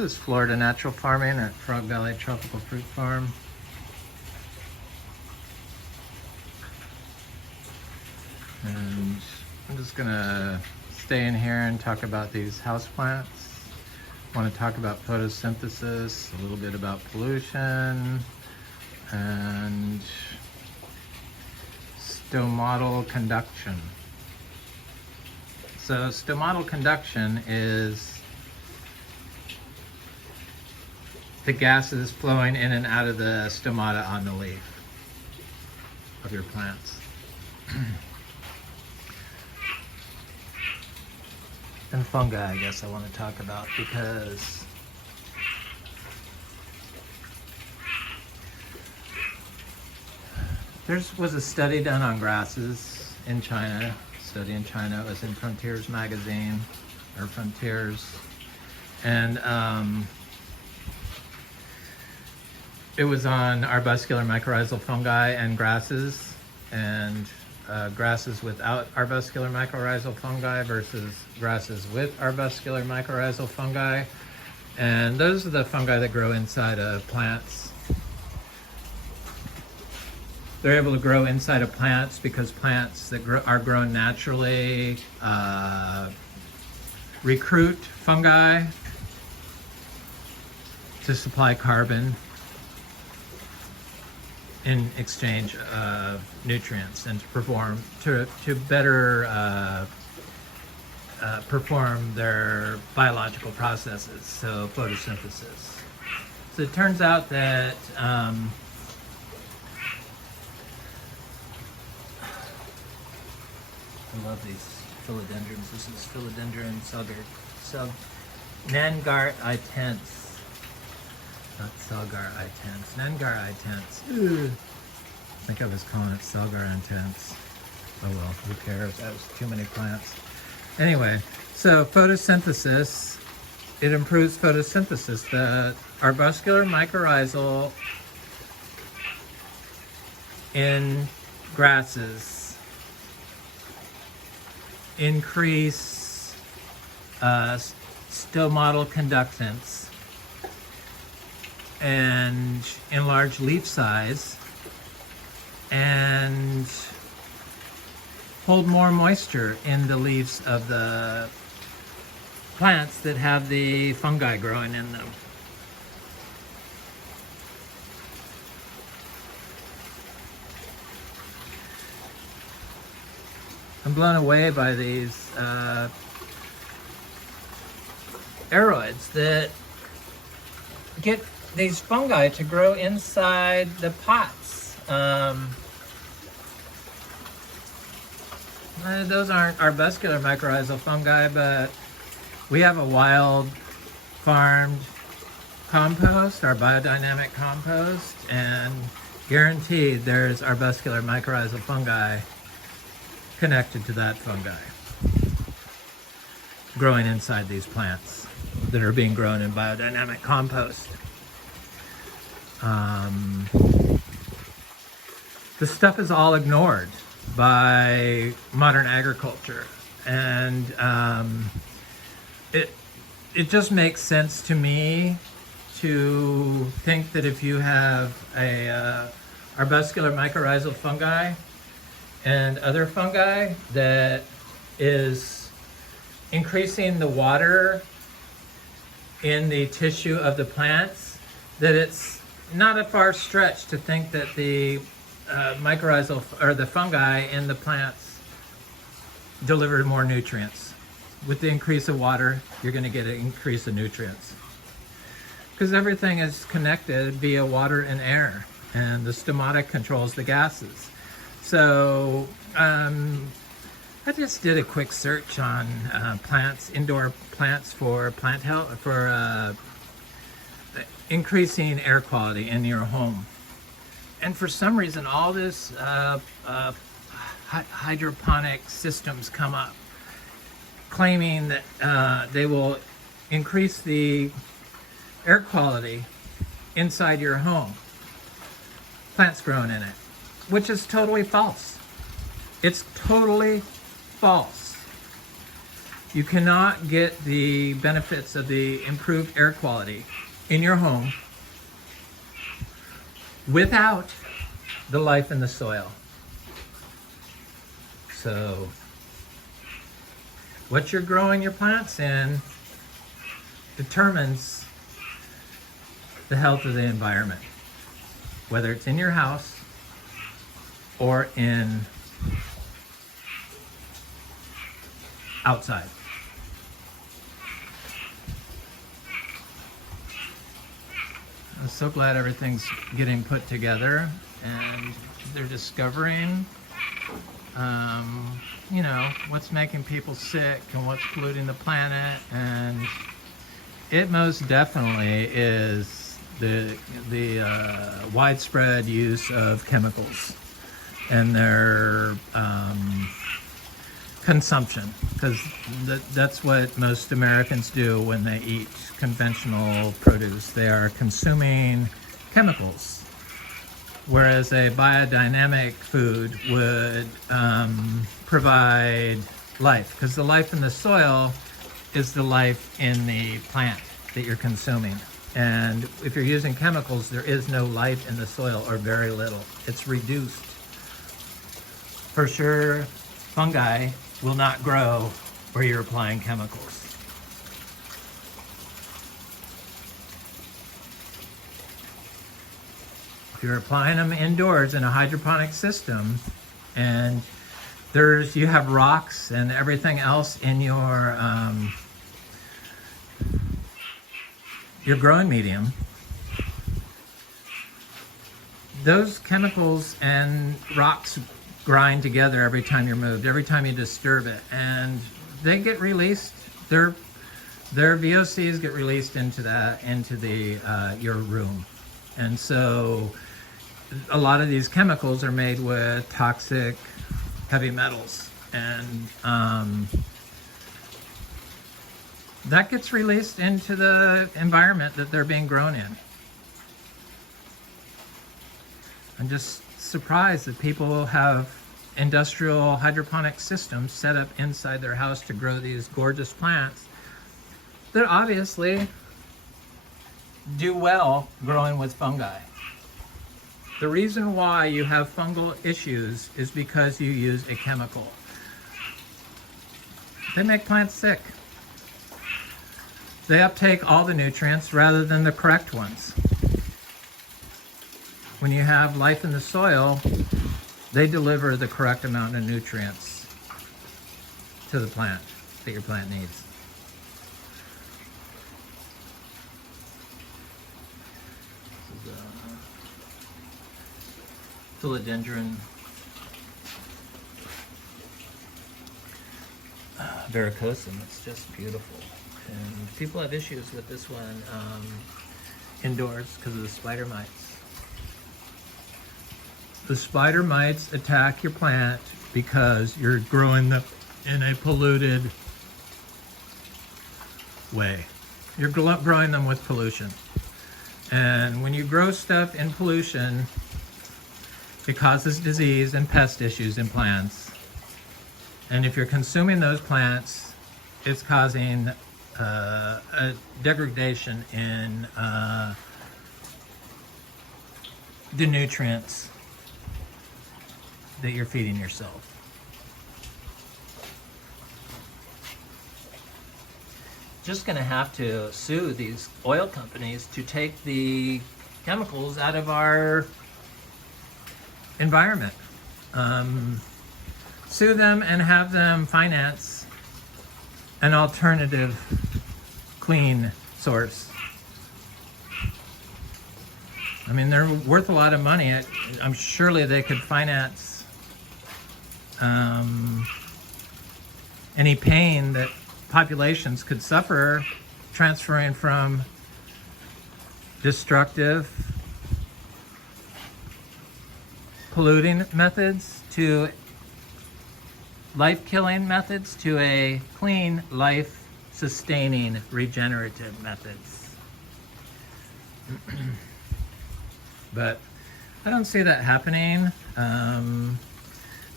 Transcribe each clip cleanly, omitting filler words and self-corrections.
is Florida Natural Farming at Frog Valley Tropical Fruit Farm. And I'm just gonna stay in here and talk about these houseplants. I want to talk about photosynthesis, a little bit about pollution, and stomatal conduction. So stomatal conduction is the gases flowing in and out of the stomata on the leaf of your plants. And fungi, I guess I want to talk about, because there was a study done on grasses in China. Study in China. It was in Frontiers magazine, or Frontiers, and it was on arbuscular mycorrhizal fungi and grasses, and grasses without arbuscular mycorrhizal fungi versus grasses with arbuscular mycorrhizal fungi. And those are the fungi that grow inside of plants. They're able to grow inside of plants because plants that are grown naturally recruit fungi to supply carbon in exchange of nutrients, and to better perform their biological processes, so photosynthesis. So it turns out that I love these philodendrons. This is Philodendron Nangar itens. Not Selgar itens. Nangar itens. I think I was calling it Selgar itens. Oh well, who cares? That was too many plants. Anyway, so photosynthesis, it improves photosynthesis. The arbuscular mycorrhizal in grasses increase stomatal conductance and enlarge leaf size and hold more moisture in the leaves of the plants that have the fungi growing in them. I'm blown away by these aroids that get these fungi to grow inside the pots. Those aren't arbuscular mycorrhizal fungi, but we have a wild farmed compost, our biodynamic compost, and guaranteed there's arbuscular mycorrhizal fungi connected to that fungi growing inside these plants that are being grown in biodynamic compost. This stuff is all ignored by modern agriculture, and it just makes sense to me to think that if you have a arbuscular mycorrhizal fungi and other fungi that is increasing the water in the tissue of the plants, that it's not a far stretch to think that the mycorrhizal or the fungi in the plants deliver more nutrients. With the increase of water, you're going to get an increase of nutrients, because everything is connected via water and air, and the stomata controls the gases. So I just did a quick search on plants, indoor plants for plant health, for increasing air quality in your home. And for some reason, all this hydroponic systems come up, claiming that they will increase the air quality inside your home. Plants grown in it, which is totally false. It's totally false. You cannot get the benefits of the improved air quality in your home without the life in the soil. So what you're growing your plants in determines the health of the environment, whether it's in your house or in outside. I'm so glad everything's getting put together and they're discovering, you know, what's making people sick and what's polluting the planet. And it most definitely is the widespread use of chemicals and their consumption, because that's what most Americans do when they eat conventional produce. They are consuming chemicals, whereas a biodynamic food would provide life, because the life in the soil is the life in the plant that you're consuming. And if you're using chemicals, there is no life in the soil, or very little. It's reduced. For sure, fungi will not grow where you're applying chemicals. If you're applying them indoors in a hydroponic system, and you have rocks and everything else in your growing medium, those chemicals and rocks grind together every time you're moved, every time you disturb it, and they get released. Their VOCs get released into the your room. And so a lot of these chemicals are made with toxic heavy metals, and that gets released into the environment that they're being grown in. I'm just surprised that people have industrial hydroponic systems set up inside their house to grow these gorgeous plants that obviously do well growing with fungi. The reason why you have fungal issues is because you use a chemical. They make plants sick. They uptake all the nutrients rather than the correct ones. When you have life in the soil, they deliver the correct amount of nutrients to the plant that your plant needs. This is Philodendron Varicose, and it's just beautiful. And people have issues with this one indoors because of the spider mites. The spider mites attack your plant because you're growing them in a polluted way. You're growing them with pollution. And when you grow stuff in pollution, it causes disease and pest issues in plants. And if you're consuming those plants, it's causing a degradation in the nutrients that you're feeding yourself. Just gonna have to sue these oil companies to take the chemicals out of our environment. Sue them and have them finance an alternative clean source. I mean, they're worth a lot of money. I'm surely they could finance any pain that populations could suffer transferring from destructive, polluting methods to life-killing methods to a clean, life-sustaining, regenerative methods. But I don't see that happening.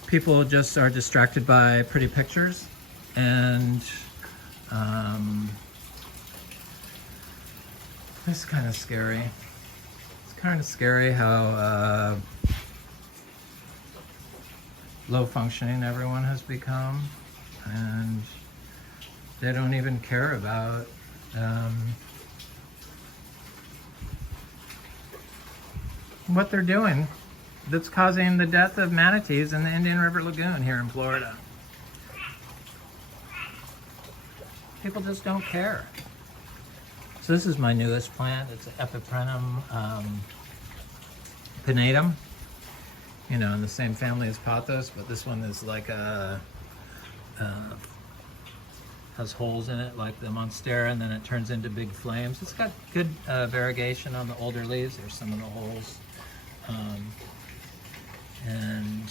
People just are distracted by pretty pictures, and It's kind of scary. It's kind of scary how low functioning everyone has become, and they don't even care about what they're doing that's causing the death of manatees in the Indian River Lagoon here in Florida. People just don't care. So this is my newest plant. It's an epiprenum pinnatum, you know, in the same family as pothos, but this one is like a has holes in it like the Monstera, and then it turns into big flames. It's got good variegation on the older leaves. There's some of the holes. And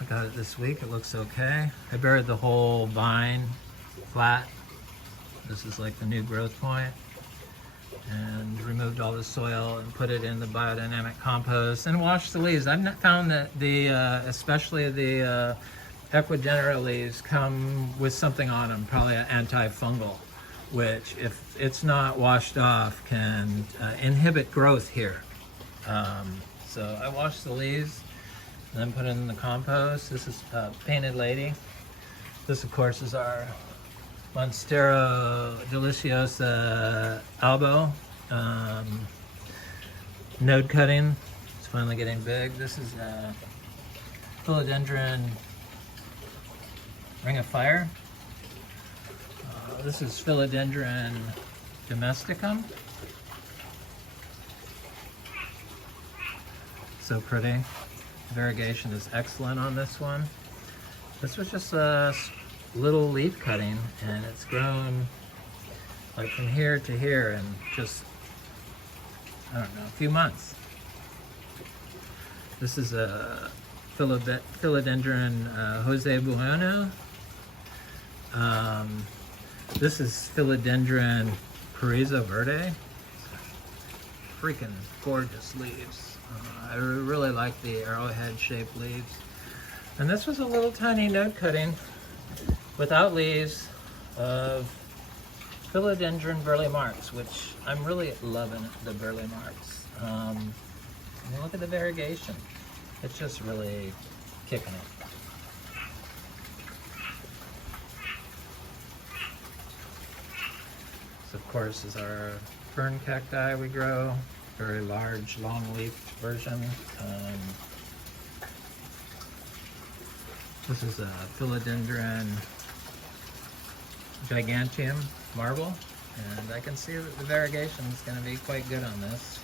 I got it this week. It looks okay. I buried the whole vine flat. This is like the new growth point. And removed all the soil and put it in the biodynamic compost and washed the leaves. I've found that the, especially the equigenera leaves come with something on them, probably an antifungal, which if it's not washed off can inhibit growth here. So I washed the leaves and then put it in the compost. This is Painted Lady. This of course is our Monstera deliciosa albo. Node cutting. It's finally getting big. This is Philodendron Ring of Fire. This is Philodendron domesticum. So pretty. Variegation is excellent on this one. This was just a little leaf cutting, and it's grown like from here to here in just, I don't know, a few months. This is a Philodendron Jose bono. This is Philodendron paraiso verde. Freaking gorgeous leaves. I really like the arrowhead shaped leaves. And this was a little tiny node cutting without leaves of Philodendron burle Marx, which I'm really loving the burle Marx. And look at the variegation. It's just really kicking it. This, of course, is our fern cacti we grow. Very large, long-leafed version. This is a Philodendron giganteum marble, and I can see that the variegation is going to be quite good on this.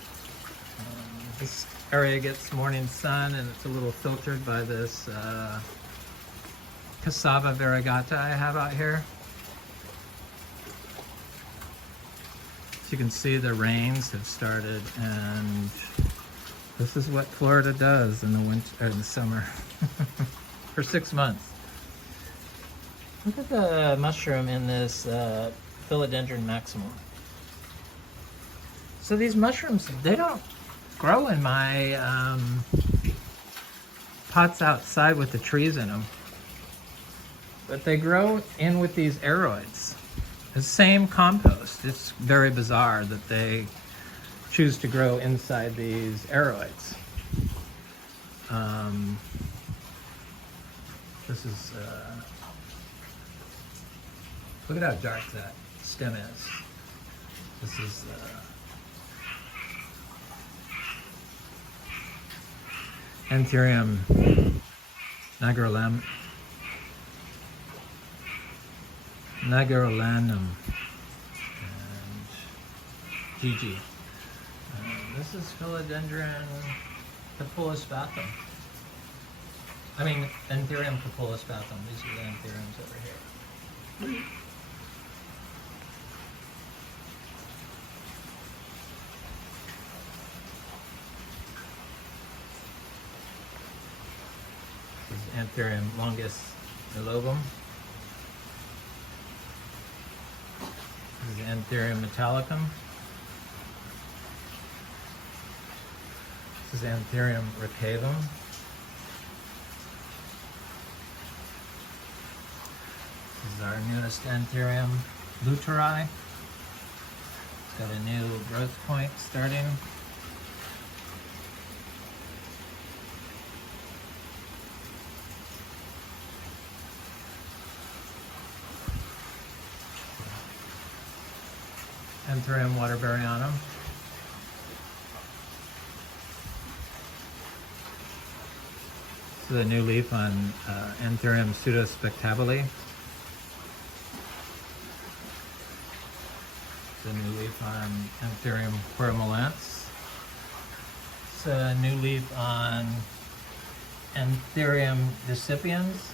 This area gets morning sun, and it's a little filtered by this cassava variegata I have out here. You can see the rains have started, and this is what Florida does in the winter or in the summer for 6 months. Look at the mushroom in this Philodendron maximum. So these mushrooms, they don't grow in my pots outside with the trees in them, but they grow in with these aroids. The same compost. It's very bizarre that they choose to grow inside these aroids. This is, look at how dark that stem is. This is Antherium Niagara. Nagarolanum and Gigi. This is Philodendron capulospathum. I mean, Anthurium capulospathum. These are the anthuriums over here. This is Anthurium longus elobum. This is Antherium metallicum. This is Antherium recavum. our newest Antherium luteri. It's got a new growth point starting. Anthurium waterburyanum. This is a new leaf on Anthurium pseudospectabile. It's a new leaf on Anthurium querulans. It's a new leaf on Anthurium decipiens.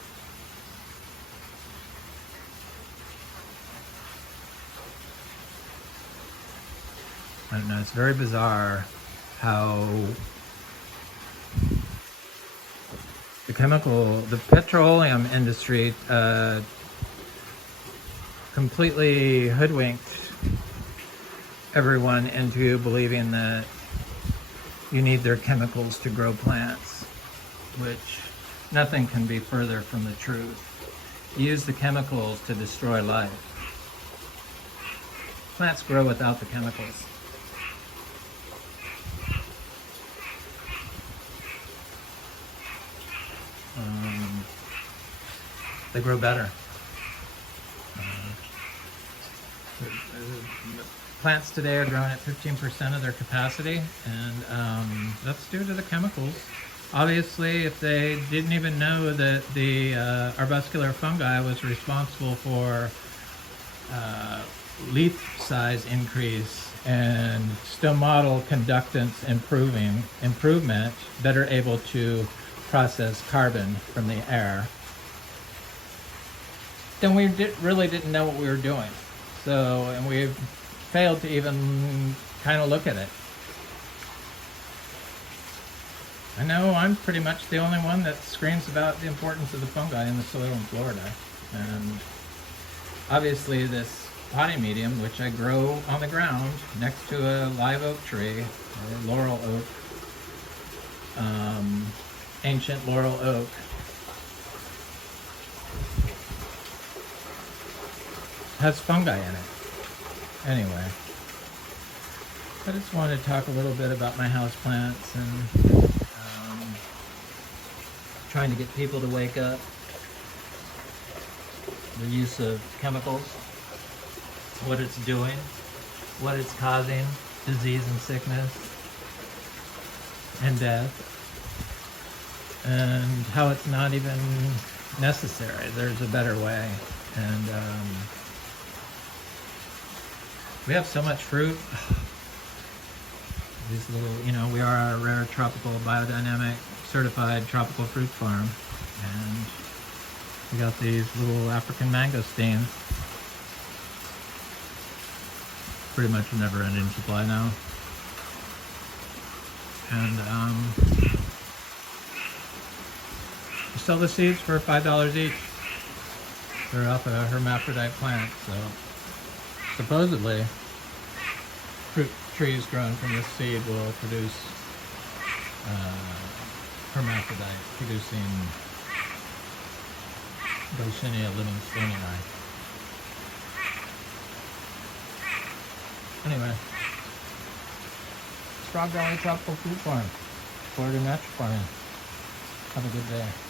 I don't know, it's very bizarre how the petroleum industry completely hoodwinked everyone into believing that you need their chemicals to grow plants, which nothing can be further from the truth. You use the chemicals to destroy life. Plants grow without the chemicals. They grow better. Plants today are growing at 15% of their capacity, and that's due to the chemicals. Obviously, if they didn't even know that the arbuscular fungi was responsible for leaf size increase and stomatal conductance improvement, better able to process carbon from the air, then we really didn't know what we were doing. So, and we failed to even kind of look at it. I know I'm pretty much the only one that screams about the importance of the fungi in the soil in Florida. And obviously this potting medium, which I grow on the ground next to a live oak tree, or laurel oak, ancient laurel oak, has fungi in it. Anyway, I just wanted to talk a little bit about my houseplants and trying to get people to wake up. The use of chemicals, what it's doing, what it's causing, disease and sickness, and death, and how it's not even necessary. There's a better way. And we have so much fruit. These little, we are a rare tropical biodynamic certified tropical fruit farm, and we got these little African mangosteens. Pretty much a never-ending supply now. And we sell the seeds for $5 each. They're off a hermaphrodite plant, so supposedly fruit trees grown from this seed will produce hermaphrodite, producing Garcinia livingstoneii. Anyway, Frog Valley Tropical Food Farm, Florida Natural Farming. Have a good day.